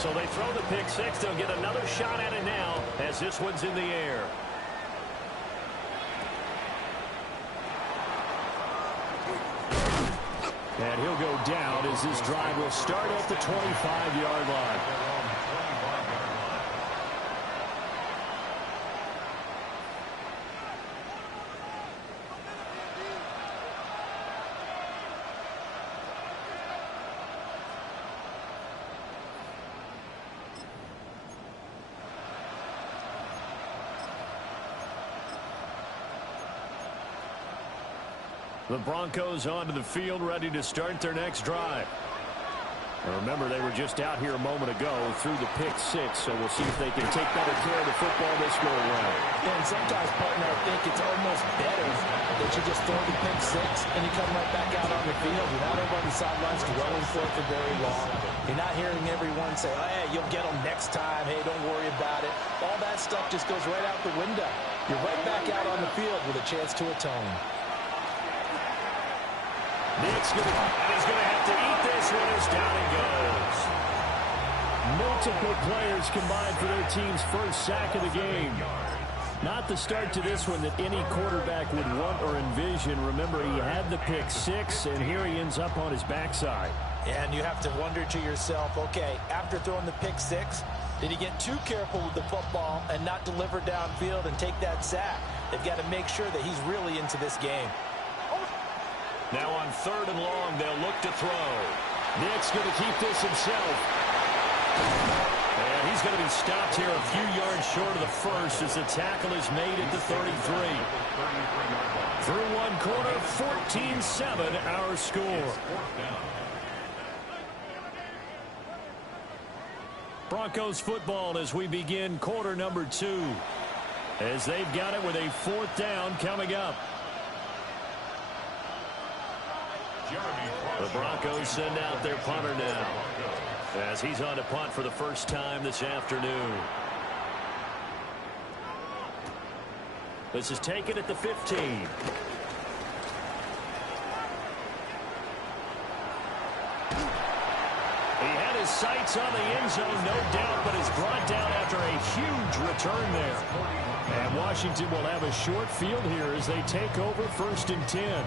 So they throw the pick six. They'll get another shot at it now as this one's in the air. And he'll go down as this drive will start at the 25-yard line. The Broncos onto the field, ready to start their next drive. And remember, they were just out here a moment ago through the pick six, so we'll see if they can take better care of the football this go around. Yeah, and sometimes, partner, I think it's almost better that you just throw the pick six and you come right back out on the field. You're not over on the sidelines dwelling for it for very long. You're not hearing everyone say, oh, hey, you'll get them next time. Hey, don't worry about it. All that stuff just goes right out the window. You're right back out on the field with a chance to atone. Nick's going to have to eat this one as down it goes. Multiple players combined for their team's first sack of the game. Not the start to this one that any quarterback would want or envision. Remember, he had the pick six, and here he ends up on his backside. And you have to wonder to yourself, okay, after throwing the pick six, did he get too careful with the football and not deliver downfield and take that sack? They've got to make sure that he's really into this game. Now on 3rd and long, they'll look to throw. Nick's going to keep this himself. And he's going to be stopped here a few yards short of the first as the tackle is made at the 33. Through one quarter, 14-7 our score. Broncos football as we begin quarter number 2. As they've got it with a 4th down coming up. The Broncos send out their punter now as he's on to punt for the first time this afternoon. This is taken at the 15. He had his sights on the end zone, no doubt, but is brought down after a huge return there. And Washington will have a short field here as they take over 1st and 10.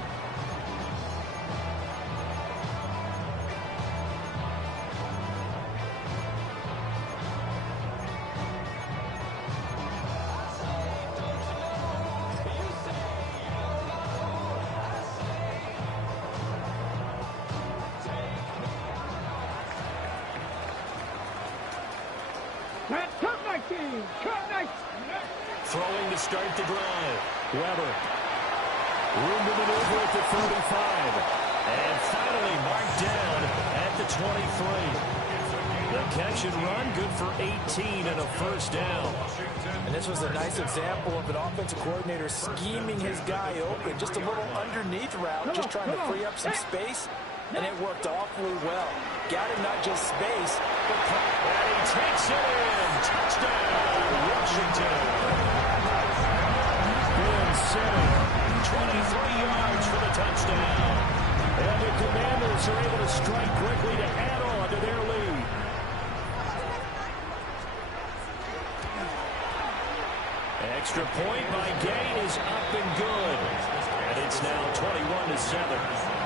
Throwing to start the drive. Weber. Room to maneuver at the 35. And finally marked down at the 23. The catch and run, good for 18 and a first down. And this was a nice example of an offensive coordinator scheming his guy open. Just a little underneath route, just trying to free up some space. And it worked awfully well. Got him not just space, but... And he takes it in. Touchdown, Washington. 23 yards for the touchdown. And the Commanders are able to strike quickly to add on to their lead. Extra point by Gain is up and good. And it's now 21-7.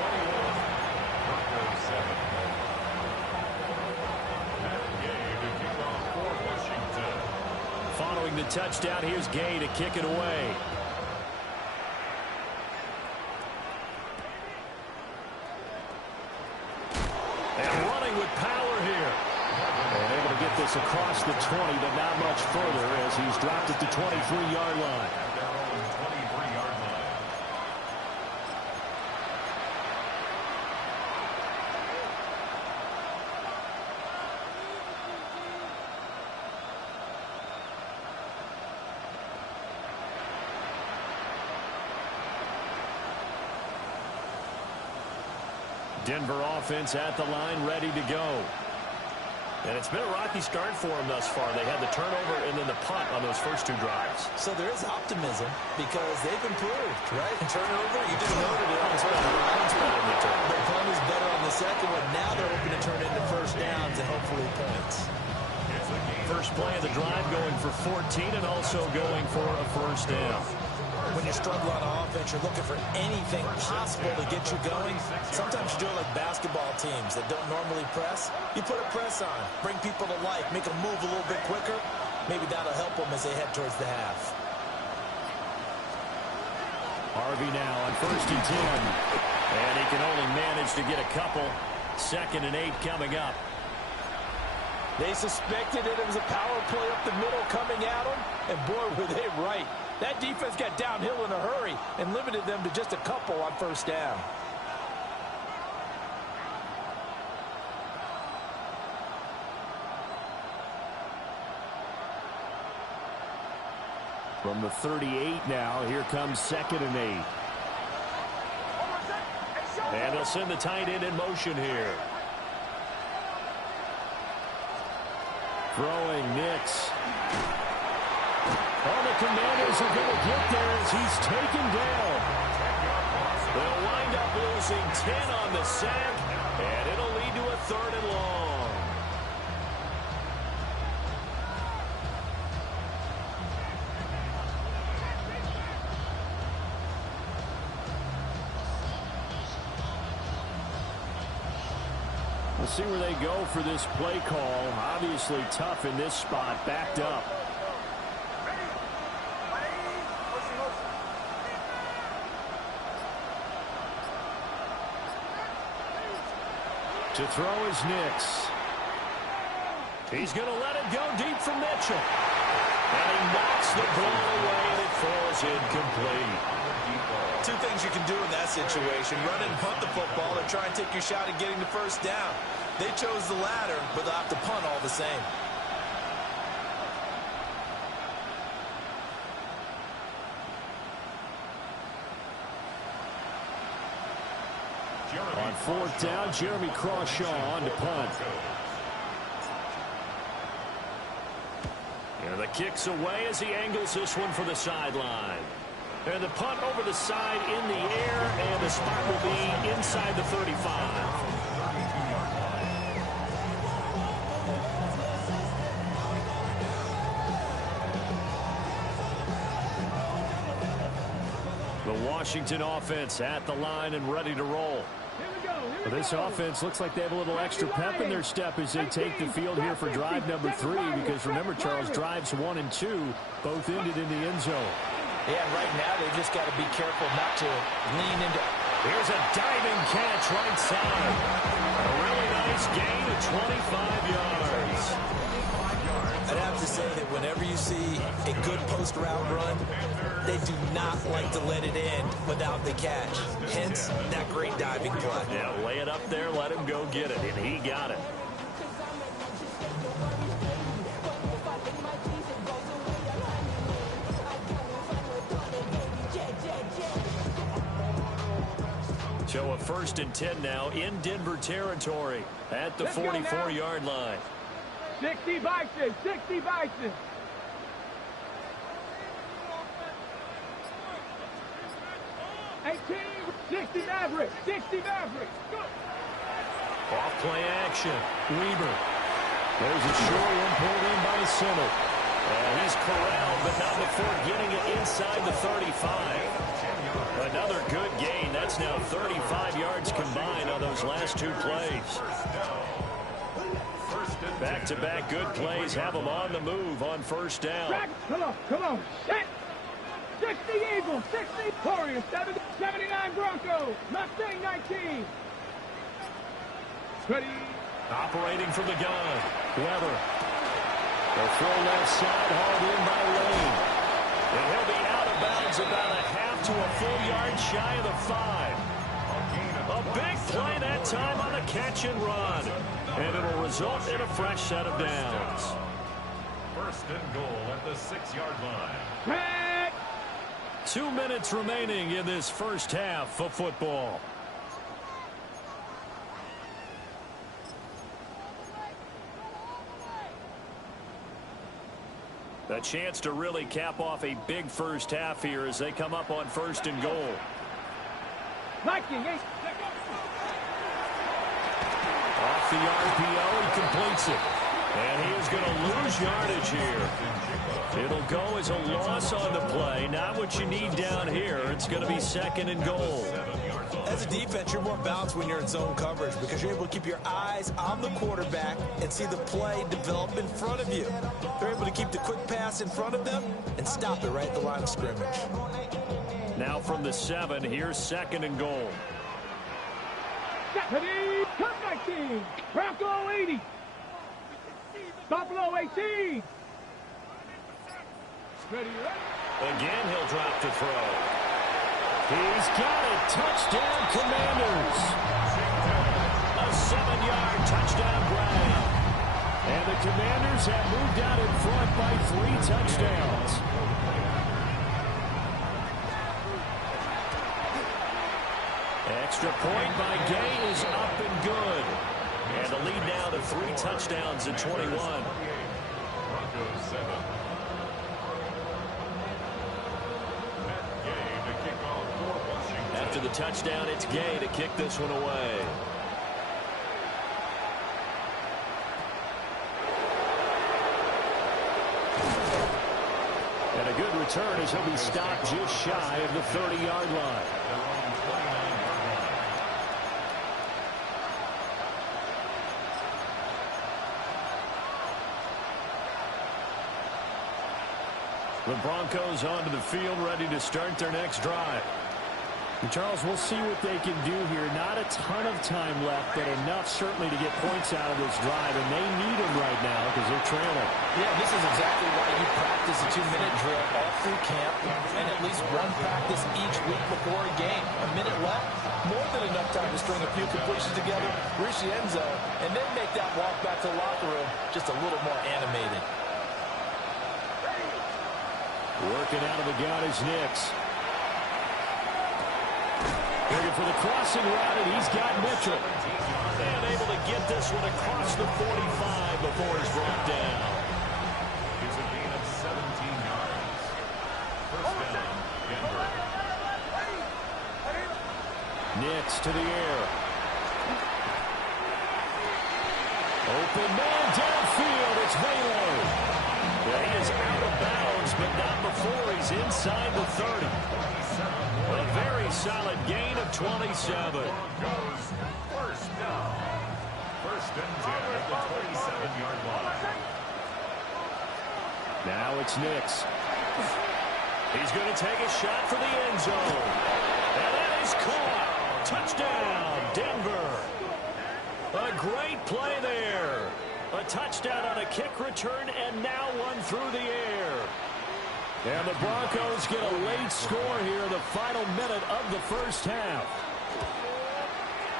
Following the touchdown, here's Gay to kick it away. And running with power here. And able to get this across the 20, but not much further as he's dropped at the 23-yard line. Denver offense at the line, ready to go. And it's been a rocky start for them thus far. They had the turnover and then the punt on those first 2 drives. So there is optimism because they've improved, right? Turnover, you just noted it on the punt is better on the second one. Now they're hoping to turn into first downs and hopefully points. first play of the drive, going for 14 and also going for a first down. When you struggle on offense, you're looking for anything possible to get you going. Sometimes you do it like basketball teams that don't normally press. You put a press on, bring people to life, make them move a little bit quicker. Maybe that'll help them as they head towards the half. Harvey now on 1st and 10. And he can only manage to get a couple. 2nd and 8 coming up. They suspected it was a power play up the middle coming at them, and boy, were they right. That defense got downhill in a hurry and limited them to just a couple on 1st down. From the 38 now, here comes 2nd and 8. And they'll send the tight end in motion here. Throwing Nix. All the Commanders are going to get there as he's taken down. They'll wind up losing 10 on the sack, and it'll lead to a 3rd and long. We'll see where they go for this play call. Obviously tough in this spot, backed up. To throw is Nix. He's going to let it go deep for Mitchell. And he knocks the ball away, and it falls incomplete. Two things you can do in that situation: run and punt the football, or try and take your shot at getting the 1st down. They chose the latter, but they'll have to punt all the same. On 4th down, Jeremy Crawshaw on to punt. And the kick's away as he angles this one for the sideline. And the punt over the side in the air, and the spot will be inside the 35. The Washington offense at the line and ready to roll. Well, this offense looks like they have a little extra pep in their step as they take the field here for drive number 3, because remember, Charles, drives 1 and 2 both ended in the end zone. Yeah, right now they just got to be careful not to lean into. Here's a diving catch right side. A really nice gain of 25 yards. I'd have to say that whenever you see a good post-route run, they do not like to let it end without the catch. Hence, that great diving play. Yeah, lay it up there, let him go get it, and he got it. So a 1st and 10 now in Denver territory at the 44-yard line. 60 Bison, 60 Bison. Eighteen, 60 Maverick, 60 Maverick. Go. Off play action. Weaver. There's a short one pulled in by Center. And he's corralled, but not before getting it inside the 35. Another good gain. That's now 35 yards combined on those last 2 plays. Back-to-back good plays have them on the move on 1st down. Come on, set. 60 Eagles, 60 Warriors, 79 Broncos, Mustang 19. Ready. Operating from the gun. Weber. The throw left side, hauled in by Lane. And he'll be out of bounds about a half to a full yard shy of the 5. A big play that time on the catch and run. And it'll result in a fresh set of downs. 1st and goal at the 6-yard line. Back. 2 minutes remaining in this first half of football. A chance to really cap off a big first half here as they come up on 1st and goal. Off the RPO, he completes it. And he is going to lose yardage here. It'll go as a loss on the play. Not what you need down here. It's going to be second and goal. As a defense, you're more balanced when you're in zone coverage because you're able to keep your eyes on the quarterback and see the play develop in front of you. They're able to keep the quick pass in front of them and stop it right at the line of scrimmage. Now from the 7, here's second and goal. Ready, cut 19. Bronco 80. Buffalo 18. Ready, Again, he'll drop to throw. He's got it. Touchdown, Commanders. A 7-yard touchdown grab. And the Commanders have moved out in front by 3 touchdowns. Extra point by Gay is up and good. And the lead now to 3 touchdowns at 21. Broncos 7. After the touchdown, it's Gay to kick this one away. And a good return as he'll be stopped just shy of the 30-yard line. The Broncos onto the field, ready to start their next drive. And Charles, we'll see what they can do here. Not a ton of time left, but enough certainly to get points out of this drive, and they need them right now because they're trailing. Yeah, this is exactly why you practice a 2-minute drill all through camp and at least one practice each week before a game. A minute left, more than enough time to string a few completions together, reach the end zone, and then make that walk back to the locker room just a little more animated. Working out of the gun is Nix. Looking for the crossing route, and he's got Mitchell. And able to get this one across the 45 before he's brought down. Here's a gain of 17 yards. First down, Denver. Nix to the air. Open man downfield. It's Velo. Yeah, he is out of bounds, but not before he's inside the 30. A very solid gain of 27. Goes first down. First and 10 at the 27-yard line. Now it's Nix. He's going to take a shot for the end zone. And that is caught. Touchdown, Denver. A great play there. A touchdown on a kick return, and now one through the air. And the Broncos get a late score here in the final minute of the first half.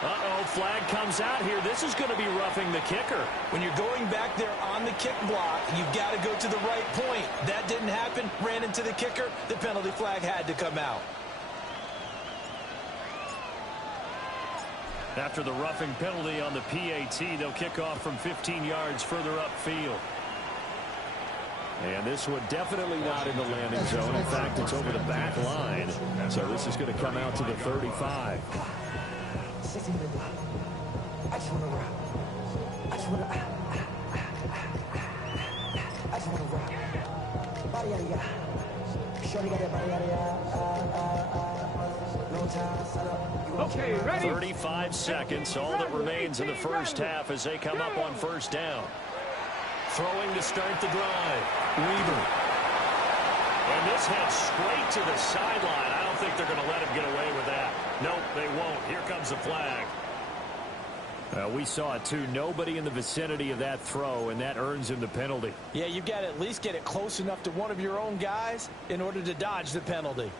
Uh-oh, flag comes out here. This is going to be roughing the kicker. When you're going back there on the kick block, you've got to go to the right point. That didn't happen. Ran into the kicker. The penalty flag had to come out. After the roughing penalty on the PAT, they'll kick off from 15 yards further upfield. And this one definitely not in the landing zone. In fact, it's over the back line. So this is going to come out to the 35. I just want to rock. I just want to rock. Body yada yada. Shorty got that body yada yada. Long time, set up. Okay, ready? 35 seconds. All that remains in the first half as they come up on first down. Throwing to start the drive. Weaver. And this heads straight to the sideline. I don't think they're going to let him get away with that. Nope, they won't. Here comes the flag. We saw it too. Nobody in the vicinity of that throw, and that earns him the penalty. Yeah, you've got to at least get it close enough to one of your own guys in order to dodge the penalty.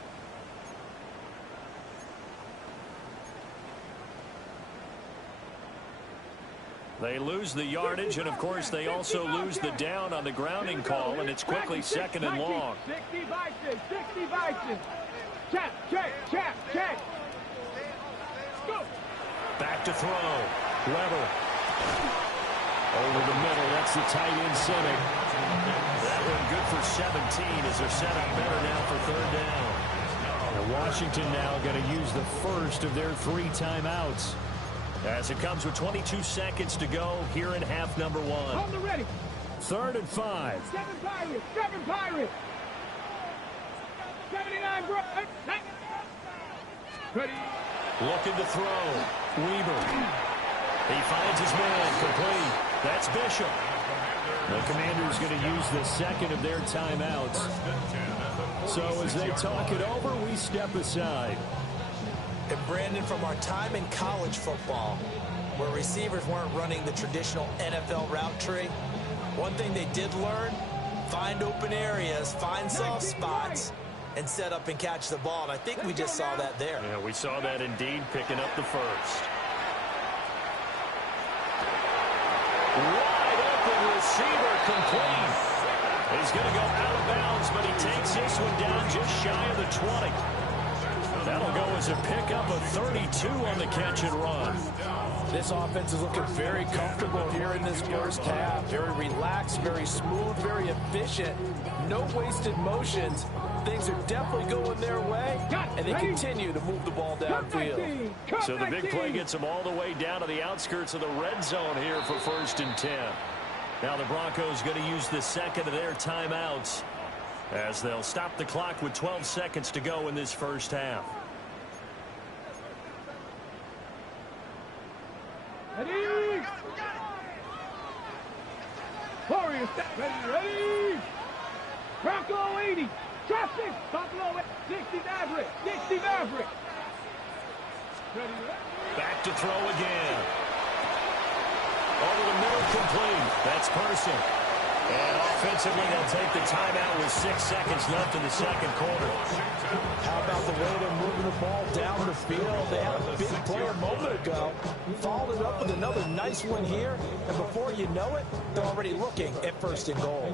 They lose the yardage, and of course they also lose the down on the grounding call, and it's quickly second and long. 60 Bison, 60 Bison. Check, check, check, check. Go. Back to throw. Weber. Over the middle, that's the tight end center. That one good for 17 as they're set up better now for third down. And Washington now going to use the first of their 3 timeouts. As it comes with 22 seconds to go here in half number one. On the ready. 3rd and 5. 7 Pirates. 7 Pirates. 79 Ready. Looking to throw. Weaver. He finds his man. Complete. That's Bishop. The Commanders going to use the second of their timeouts. So as they talk it over, we step aside. And Brandon, from our time in college football, where receivers weren't running the traditional NFL route tree, one thing they did learn, find open areas, find soft spots, and set up and catch the ball. And I think we just saw that there. Yeah, we saw that indeed, picking up the first. Wide open receiver, complete. He's going to go out of bounds, but he takes this one down just shy of the 20. That'll go as a pickup of 32 on the catch and run. This offense is looking very comfortable here in this first half. Very relaxed, very smooth, very efficient. No wasted motions. Things are definitely going their way, and they continue to move the ball downfield. So the big play gets them all the way down to the outskirts of the red zone here for 1st and 10. Now the Broncos going to use the second of their timeouts as they'll stop the clock with 12 seconds to go in this first half. Ready. Warriors, ready. Bronco 80. Traffic. Buffalo 60 Maverick. 60 Maverick. Ready. Back to throw again. Over the middle, complete. That's Person. And offensively, they'll take the timeout with 6 seconds left in the second quarter. How about the way they're moving the ball down the field? They had a big play a moment ago. Followed it up with another nice one here. And before you know it, they're already looking at 1st and goal.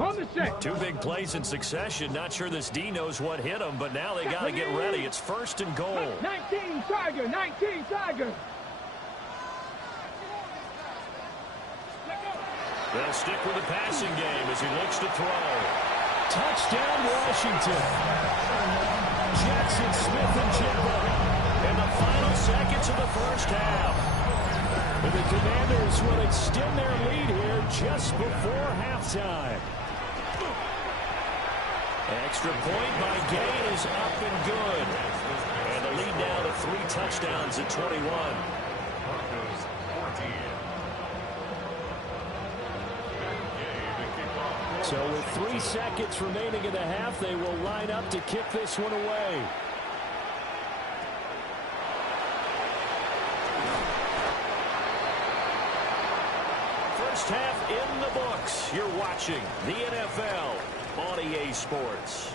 On the check. 2 big plays in succession. Not sure this D knows what hit him, but now they got to get ready. It's 1st and goal. 19 Tiger. 19 Tiger. They'll stick with the passing game as he looks to throw. Touchdown, Washington. Jackson Smith-Njigba in the final seconds of the first half. And the Commanders will extend their lead here just before halftime. Extra point by Gay is up and good. And the lead now to 3 touchdowns at 21. So with 3 seconds remaining in the half, they will line up to kick this one away. First half in the books. You're watching the NFL on EA Sports.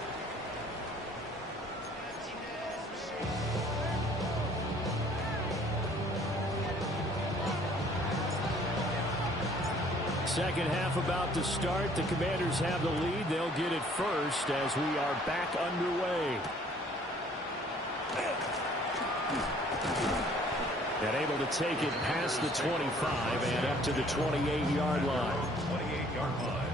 Second half about to start. The Commanders have the lead. They'll get it first as we are back underway. And able to take it past the 25 and up to the 28-yard line. 28-yard line.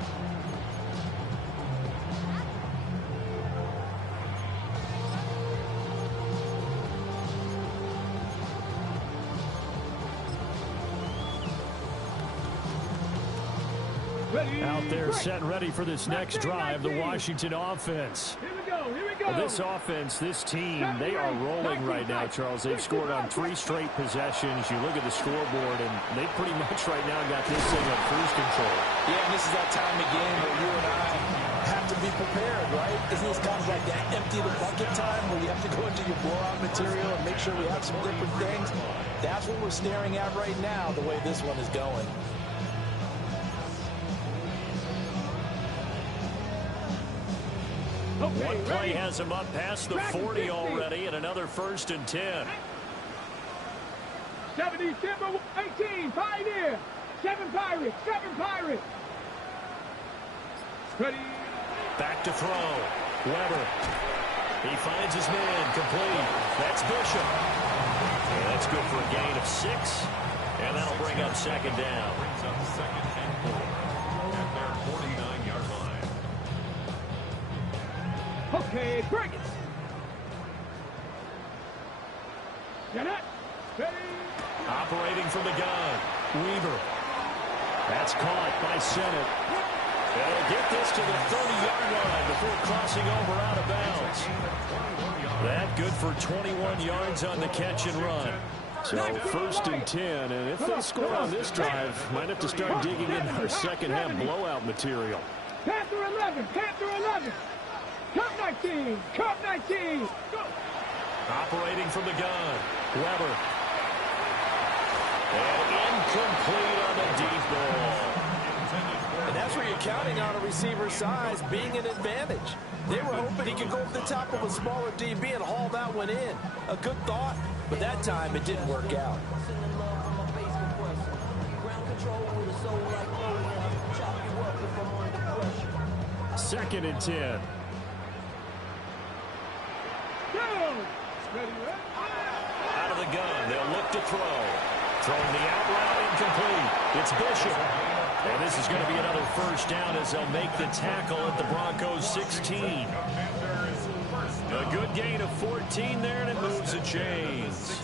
Out there set and ready for this next drive, the Washington offense. Here we go. Here we go. Well, this offense, this team, they are rolling right now, Charles. They've scored on 3 straight possessions. You look at the scoreboard, and they pretty much right now got this thing on cruise control. Yeah, and this is that time of game where you and I have to be prepared, right? Isn't this kind of like that empty the bucket time where you have to go into your blowout material and make sure we have some different things? That's what we're staring at right now, the way this one is going. One play has him up past the 40 already, and another 1st and 10. 70, 18, Pioneer. 7 Pirates, 7 Pirates. Ready. Back to throw. Weber. He finds his man, complete. That's Bishop. And that's good for a gain of 6. And that'll bring up 2nd down. Brings up 2nd and 4 at their 49-yard line. Okay, bring it. Get it. Ready. Operating from the gun. Weaver. That's caught by Sennett. And he'll get this to the 30-yard line before crossing over out of bounds. That good for 21 yards on the catch and run. So 1st and 10, and if they score on this drive, might have to start digging in our second-half blowout material. Panther 11, Panther 11. Cup 19, Cup 19. Go. Operating from the gun. Weber. And incomplete on the deep ball. And that's where you're counting on a receiver's size being an advantage. They were hoping he could go over the top of a smaller DB and haul that one in. A good thought, but that time it didn't work out. 2nd and 10. Out of the gun, they'll look to throw. Throwing the out route, incomplete. It's Bishop. And this is going to be another 1st down as they'll make the tackle at the Broncos' 16. A good gain of 14 there, and it moves the chains.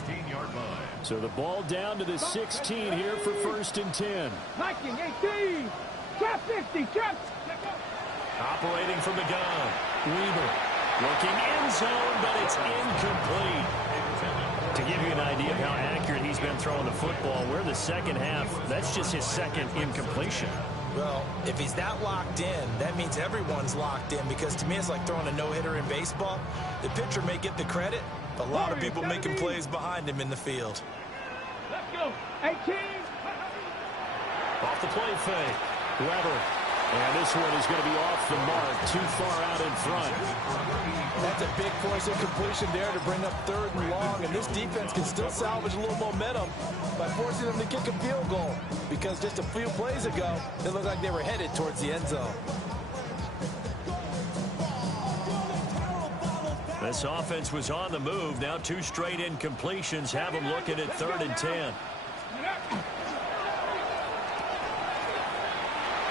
So the ball down to the 16 here for 1st and 10. Viking 18. Trap 50. Trap. Operating from the gun. Weaver. Looking end zone, but it's incomplete. To give you an idea of how accurate he's been throwing the football, we're in the second half. That's just his 2nd incompletion. Well, if he's that locked in, that means everyone's locked in, because to me it's like throwing a no-hitter in baseball. The pitcher may get the credit, but a lot of people making plays behind him in the field. Let's go. 18. Off the play fake. Weber. And this one is going to be off the mark, too far out in front. That's a big force incompletion there to bring up 3rd and long, and this defense can still salvage a little momentum by forcing them to kick a field goal, because just a few plays ago, it looked like they were headed towards the end zone. This offense was on the move. Now 2 straight incompletions have them looking at 3rd and 10.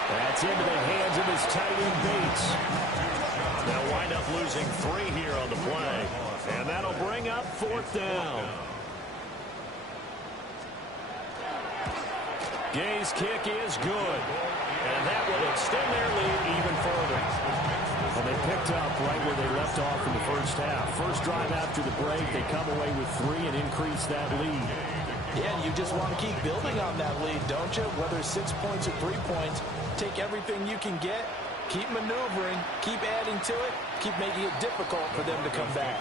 That's into the hands of his tight end Bates. They'll wind up losing 3 here on the play. And that'll bring up 4th down. Gay's kick is good. And that will extend their lead even further. Well, they picked up right where they left off in the 1st half. First drive after the break, they come away with 3 and increase that lead. Yeah, you just want to keep building on that lead, don't you? Whether it's 6 points or 3 points, take everything you can get, keep maneuvering, keep adding to it, keep making it difficult for them to come back.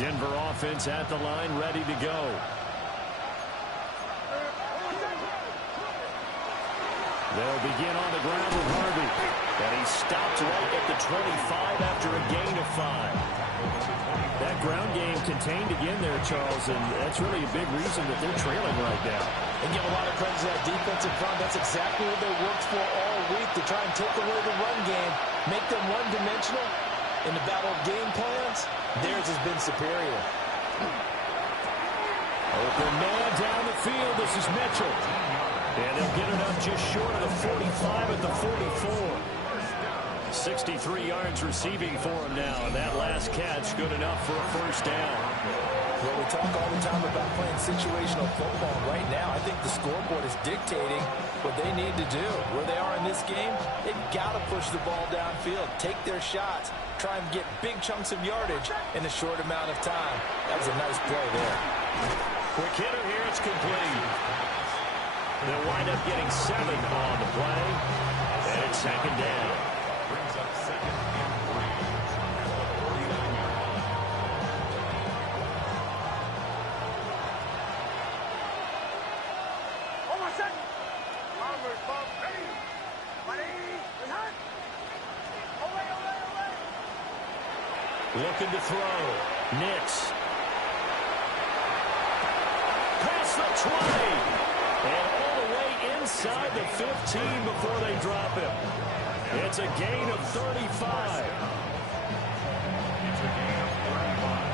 Denver offense at the line, ready to go. They'll begin on the ground with Harvey. And he stopped right at the 25 after a gain of 5. That ground game contained again there, Charles, and that's really a big reason that they're trailing right now. And give a lot of credit to that defensive front. That's exactly what they worked for all week, to try and take away the run game, make them one-dimensional. In the battle of game plans, theirs has been superior. Open man down the field. This is Mitchell. And they'll get it up just short of the 45 at the 44. 63 yards receiving for him now. And that last catch good enough for a 1st down. Well, we talk all the time about playing situational football. Right now, I think the scoreboard is dictating what they need to do. Where they are in this game, they've got to push the ball downfield, take their shots, try and get big chunks of yardage in a short amount of time. That was a nice play there. Quick hitter here, it's complete. They'll wind up getting 7 on the play. And it's 2nd down. Brings up 2nd and 3. 49 yards. Hold on a second. Onward, Bob. Ready. Ready. Behind. Away. Looking to throw. Nix. Past the 20. And all the way inside the 15 before they drop him. It's a gain of 35. It's a gain of 35.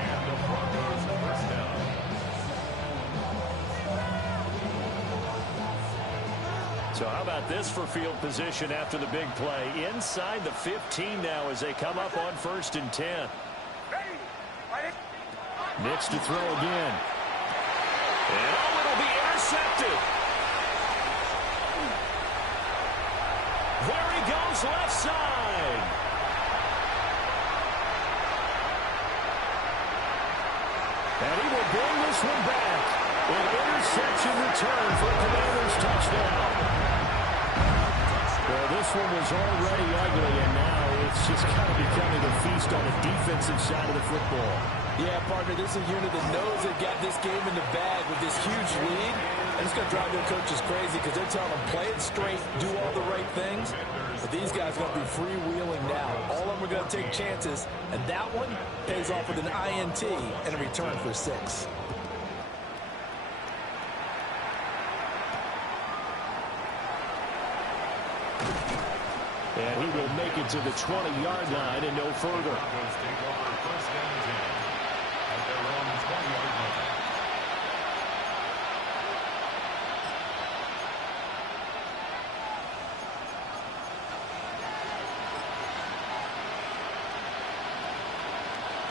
And the Broncos first down. So how about this for field position after the big play? Inside the 15 now as they come up on 1st and 10. Mitch to throw again. And oh, it'll be intercepted. There he goes left side. And he will bring this one back. An interception return for a Commanders touchdown. Well, this one was already ugly, and now it's just kind of becoming a feast on the defensive side of the football. Yeah, partner, this is a unit that knows they've got this game in the bag with this huge lead. And it's going to drive their coaches crazy because they're telling them, play it straight, do all the right things. But these guys are going to be freewheeling now. All of them are going to take chances, and that one pays off with an INT and a return for 6. And he will make it to the 20-yard line and no further. Broncos take over 1st and 10 at their own 20-yard line.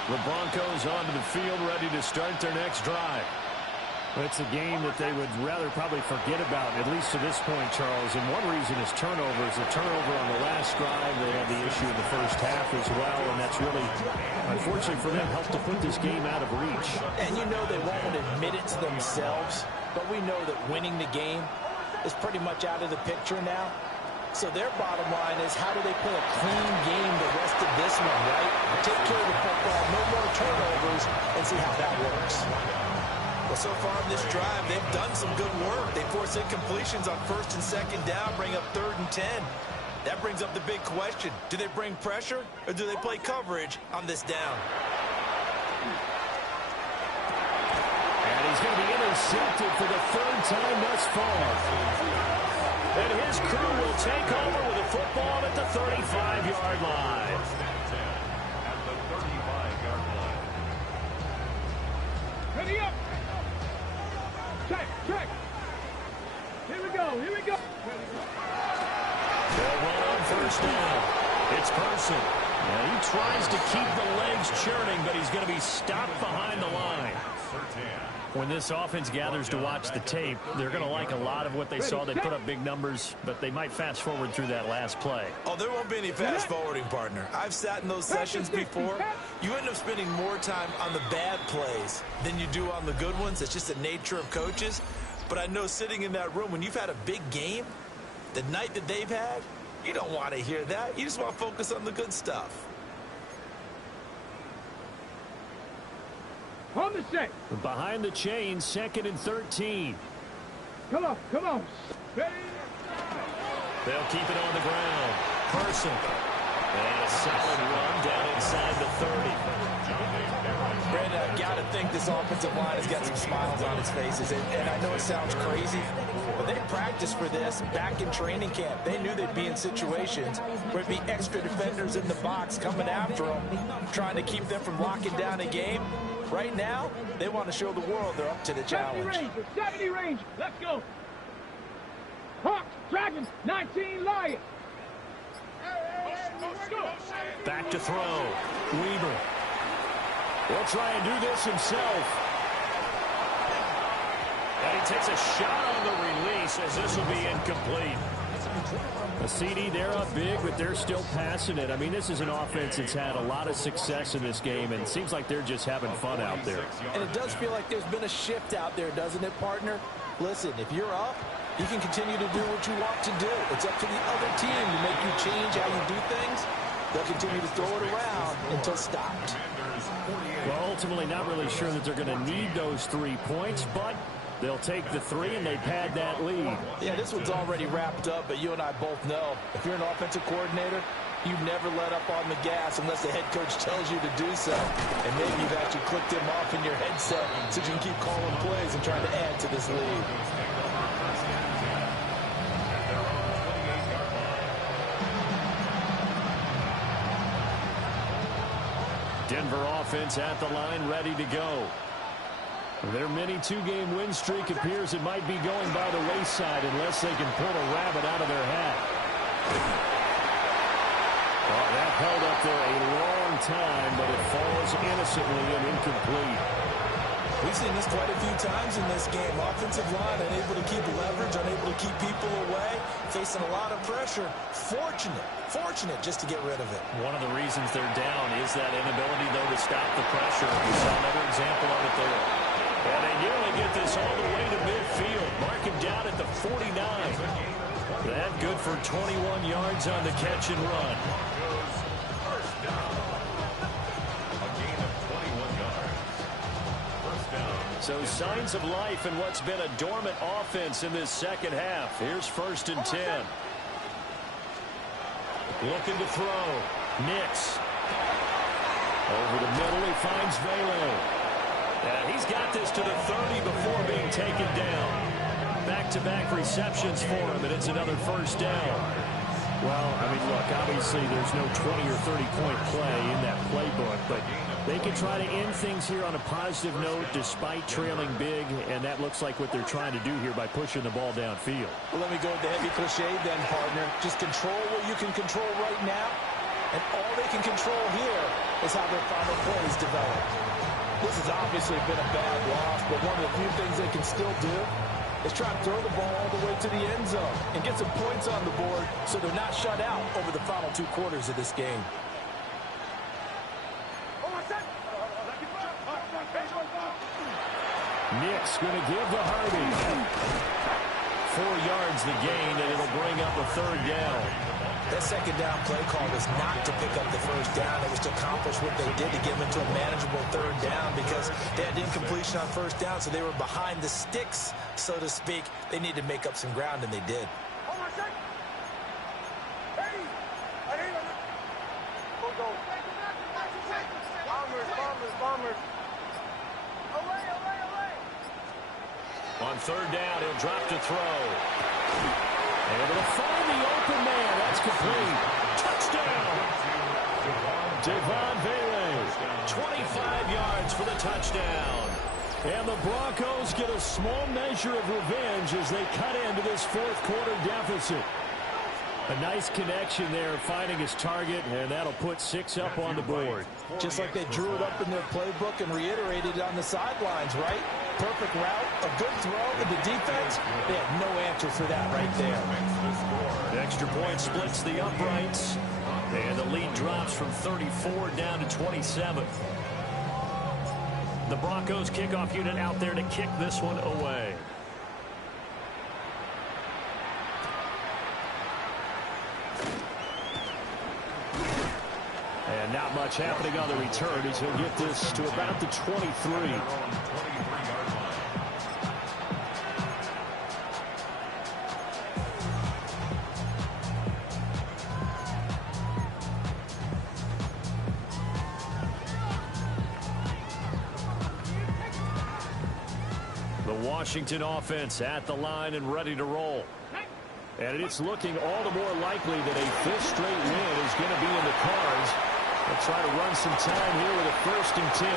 The Broncos onto the field, ready to start their next drive. It's a game that they would rather probably forget about, at least to this point, Charles. And one reason is turnovers. The turnover on the last drive, they had the issue in the first half as well, and that's really, unfortunately for them, helped to put this game out of reach. And you know they won't admit it to themselves, but we know that winning the game is pretty much out of the picture now. So their bottom line is, how do they play a clean game the rest of this one, right? Take care of the football, no more turnovers, and see how that works. Well, so far in this drive, they've done some good work. They force incompletions on 1st and 2nd down, bring up 3rd and 10. That brings up the big question. Do they bring pressure, or do they play coverage on this down? And he's going to be intercepted for the 3rd time thus far. And his crew will take over with a football at the 35-yard line. 1st and 10 at the 35-yard line. Ready up. Check. Here we go. They'll run on 1st down. It's Person. Yeah, he tries to keep the legs churning, but he's going to be stopped behind the line. When this offense gathers to watch the tape, they're going to like a lot of what they saw. They put up big numbers, but they might fast forward through that last play. Oh, there won't be any fast forwarding, partner. I've sat in those sessions before. You end up spending more time on the bad plays than you do on the good ones. It's just the nature of coaches. But I know sitting in that room, when you've had a big game, the night that they've had, you don't want to hear that. You just want to focus on the good stuff. On the set. Behind the chains, 2nd and 13. Come on. Ready. They'll keep it on the ground. Person. And a solid run down inside the 30. Brandon, I've got to think this offensive line has got some smiles on its faces. And I know it sounds crazy, but they practiced for this back in training camp. They knew they'd be in situations where it'd be extra defenders in the box coming after them, trying to keep them from locking down a game. Right now, they want to show the world they're up to the challenge. 70 range. Let's go. Hawks, Dragons, 19 Lions. Back to throw. Weaver. He'll try and do this himself. And he takes a shot on the release as this will be incomplete. A CD, they're up big, but they're still passing it. I mean, this is an offense that's had a lot of success in this game, and it seems like they're just having fun out there. And it does feel like there's been a shift out there, doesn't it, partner? Listen, if you're up, you can continue to do what you want to do. It's up to the other team to make you change how you do things. They'll continue to throw it around until stopped. Well, ultimately, not really sure that they're going to need those 3 points, but they'll take the 3 and they pad that lead. Yeah, this one's already wrapped up, but you and I both know if you're an offensive coordinator, you never let up on the gas unless the head coach tells you to do so. And maybe you've actually clicked him off in your headset so you can keep calling plays and trying to add to this lead. Denver offense at the line, ready to go. Their mini two-game win streak appears it might be going by the wayside unless they can pull a rabbit out of their hat. Oh, that held up there a long time, but it falls innocently and incomplete. We've seen this quite a few times in this game. Offensive line unable to keep leverage, unable to keep people away, facing a lot of pressure. Fortunate just to get rid of it. One of the reasons they're down is that inability, though, to stop the pressure. We saw another example of it there. And they nearly get this all the way to midfield. Mark him down at the 49. That good for 21 yards on the catch and run. So signs of life in what's been a dormant offense in this second half. Here's 1st and 10. Looking to throw. Nix. Over the middle, he finds Vele. He's got this to the 30 before being taken down. Back-to-back receptions for him, and it's another 1st down. Well, I mean, look, obviously there's no 20 or 30-point play in that playbook, but they can try to end things here on a positive note despite trailing big, and that looks like what they're trying to do here by pushing the ball downfield. Well, let me go with the heavy cliche then, partner. Just control what you can control right now, and all they can control here is how their final plays develop. This has obviously been a bad loss, but one of the few things they can still do is try to throw the ball all the way to the end zone and get some points on the board so they're not shut out over the final 2 quarters of this game. Nick's going to give to Harvey. 4 yards the gain, and it'll bring up a 3rd down. That second down play call was not to pick up the 1st down. It was to accomplish what they did to get them into a manageable 3rd down because they had incompletion on 1st down, so they were behind the sticks, so to speak. They needed to make up some ground, and they did. On 3rd down, he'll drop to throw. Able to find the open man. That's complete. Touchdown. Devon Vele. 25 yards for the touchdown. And the Broncos get a small measure of revenge as they cut into this 4th quarter deficit. A nice connection there, finding his target, and that'll put 6 up on the board. Just like they drew it up in their playbook and reiterated it on the sidelines, right? Perfect route, a good throw, and the defense, they had no answer for that right there. The extra point splits the uprights, and the lead drops from 34 down to 27. The Broncos kickoff unit out there to kick this one away. And not much happening on the return as he'll get this to about the 23. The Washington offense at the line and ready to roll. And it's looking all the more likely that a 5th straight win is going to be in the cards. They'll try to run some time here with a 1st and 10.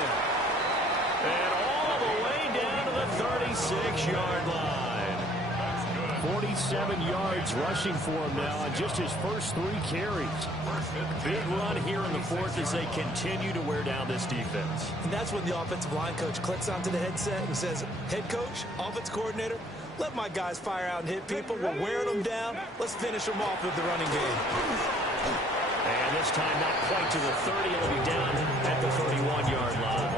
And all the way down to the 36-yard line. 47 yards rushing for him now on just his first 3 carries. Big run here in the 4th as they continue to wear down this defense. And that's when the offensive line coach clicks onto the headset and says, head coach, offense coordinator, let my guys fire out and hit people. We're wearing them down. Let's finish them off with the running game. And this time not quite to the 30. It'll be down at the 31-yard line.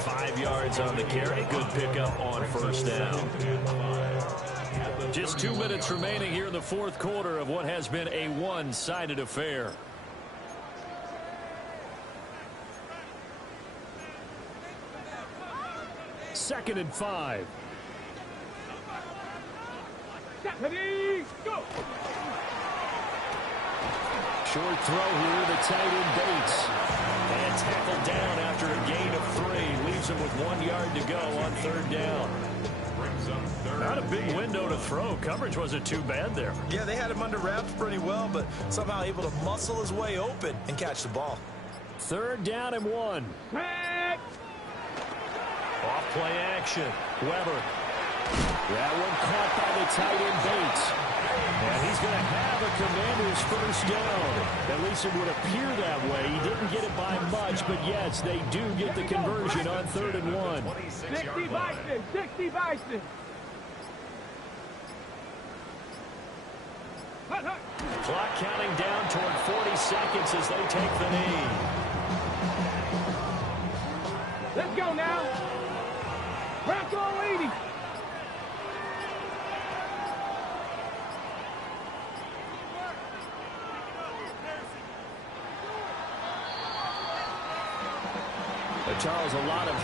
5 yards on the carry. Good pickup on 1st down. Just 2 minutes remaining here in the 4th quarter of what has been a one-sided affair. Second and 5. Ready, go! Short throw here, the tight end Bates. And tackled down after a gain of 3. Leaves him with 1 yard to go on 3rd down. Not a big window to throw. Coverage wasn't too bad there. Yeah, they had him under wraps pretty well, but somehow able to muscle his way open and catch the ball. 3rd down and 1. Back. Off play action. Weber. That one caught by the tight end Bates. And he's going to have a Commanders first down. At least it would appear that way. He didn't get it by much, but yes, they do get the conversion on 3rd and 1. 60 Bison. 60 Bison. Hut, hut. Clock counting down toward 40 seconds as they take the knee. Let's go now. Bronco 80. Charles, a lot of